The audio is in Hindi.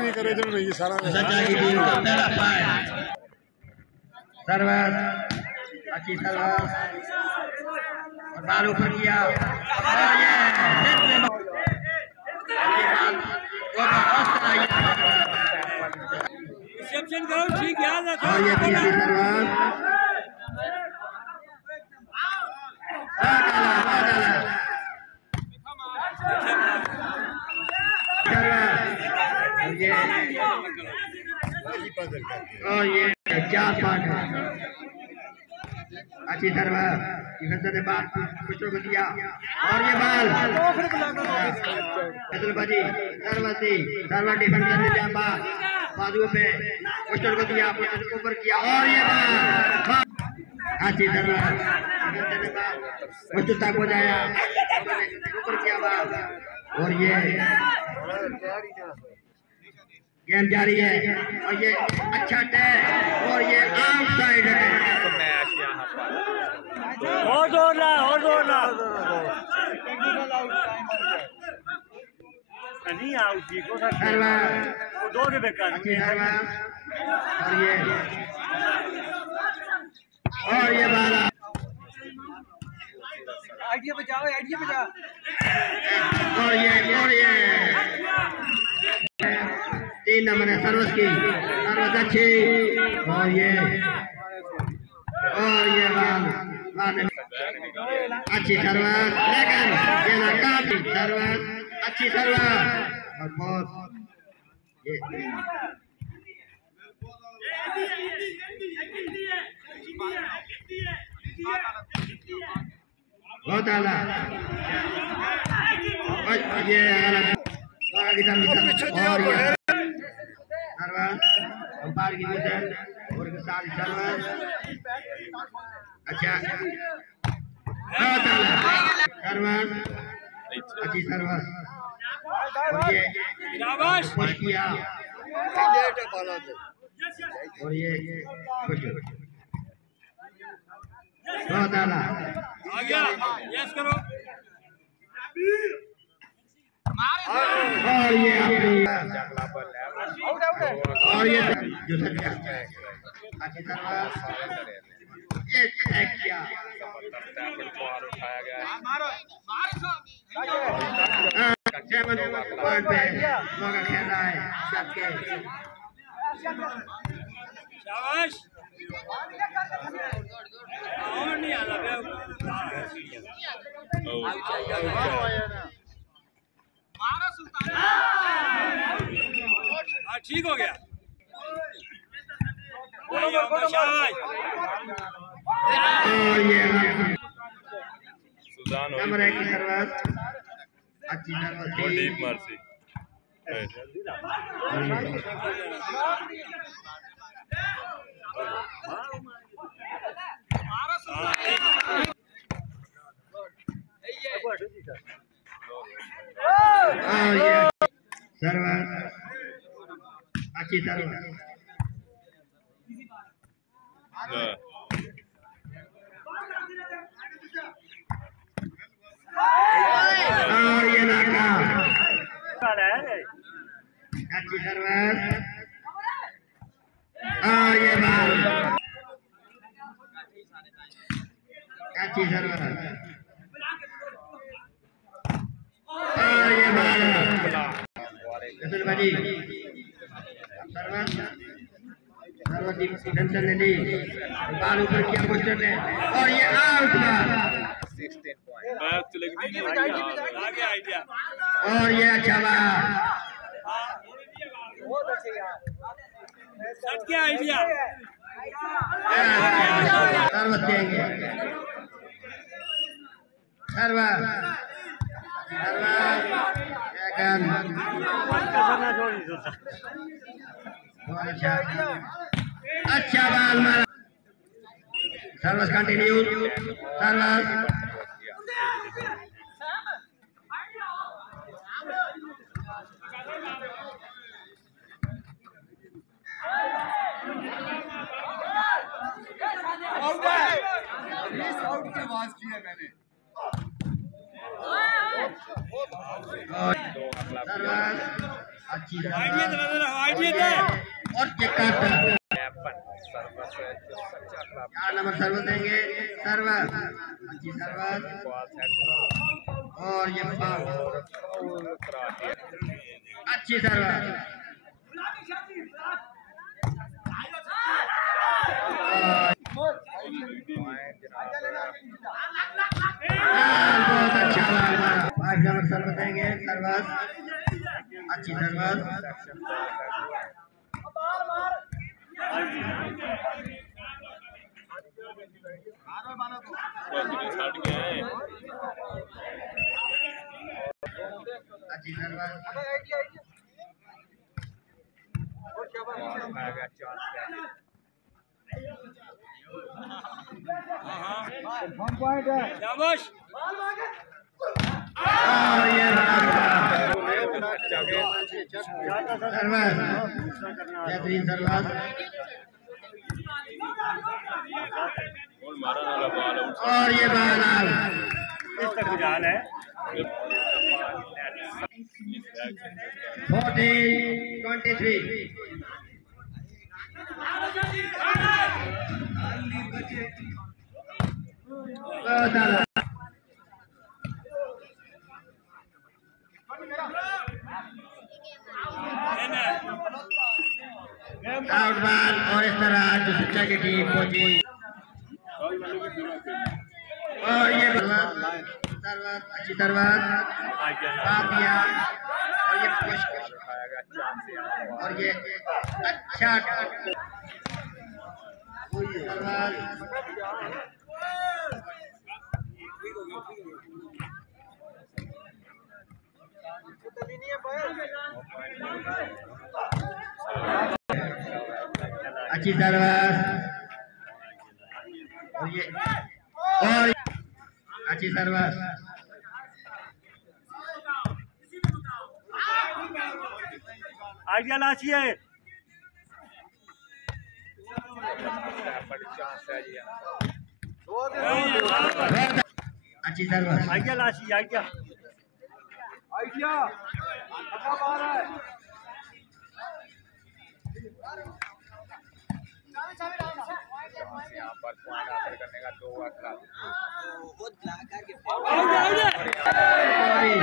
नहीं करे जो नहीं सारा सर्वर अच्छी सर्वर और बाल ऊपर किया रिसेप्शन करो ठीक याद रखो और ये तीसरी सर्वर और ये 4-5 अच्छी सर्वर से बात कुछ को दिया और ये बाल बाजी सर्वर डिफेंस करने के बाद बाजू पे पोस्टर को दिया पोस्टर को ऊपर किया और ये बाल अच्छी सर्वर पोस्टर तक हो जाया ऊपर किया बाल और ये गेम जारी है और ये अच्छा टैग और ये आउटसाइड मैच यहाँ पर और दौड़ना नहीं आउट ठीक हो सकता है वो दो के बेकार और ये बाला आइडिया बचाओ और ये 3 नंबर है सर्वस की सर्वस अच्छी और ये बाल अच्छी सर्वस लेकिन ये ना काफी सर्वस अच्छी सर्वस और बहुत आला ये और ये अंपायर की वजह और सारी सर्वर अच्छा सर्वर अच्छी सर्वर और ये शाबाश किया और ये बहुत आला आ गया यस करो और ये और ये जो अच्छी सर्वर ये किया उठाया गया पॉइंट पे मौका खेल रहा है सबके शाबाश और नहीं आना ठीक हो गया शाबाश सुजान नंबर 1 की सर्वर अच्छी सर्वर डीप मर्सी सर्वर अच्छी सर्वर और ये नाका अच्छी सर्वर और ये बाल अच्छी सर्वर और ये बाल भाजी सर्वर टेंशन ले ली बाल ऊपर किया पोस्टर ने और ये आउट आइडिया और ये अच्छा बात सच क्या आइडिया सर्वर देंगे सर्वर अच्छा बाल मारा सर्विस कंटिन्यू सर्विस आउट की आवाज की है मैंने सर्वर अच्छी आइडिया सर्वर दे आइडिया दे और चेक करता Weapon. सर्विस है जो सच्चा क्लब 4 नंबर सर्वर देंगे सर्वर अच्छी सर्वर बॉल सेट और ये फाउल फुल करा दिया अच्छी सर्वर बहुत अच्छा लगा 5 नंबर सर्वर देंगे सर्वर अच्छी सर्वर अच्छी सर्वर आ गया चांस शाबाश और ये सर्वर बेहतरीन सर्वर और ये बॉल आउट इस तक जान है 40-23 बहुत आला आउट बॉल और इस तरह जो सच्चा की टीम पहुंची और ये सर्वर अच्छी सर्वर दिया और ये पुश उठाया गया चांस और ये अच्छा सर्वर अच्छी सर्वर और अच्छी सर्वर आइडिया लाची है चांस है जी अच्छी सर्वर आइडिया लाची आइडिया यहाँ पर पॉइंट हासिल करने का 2 सॉरी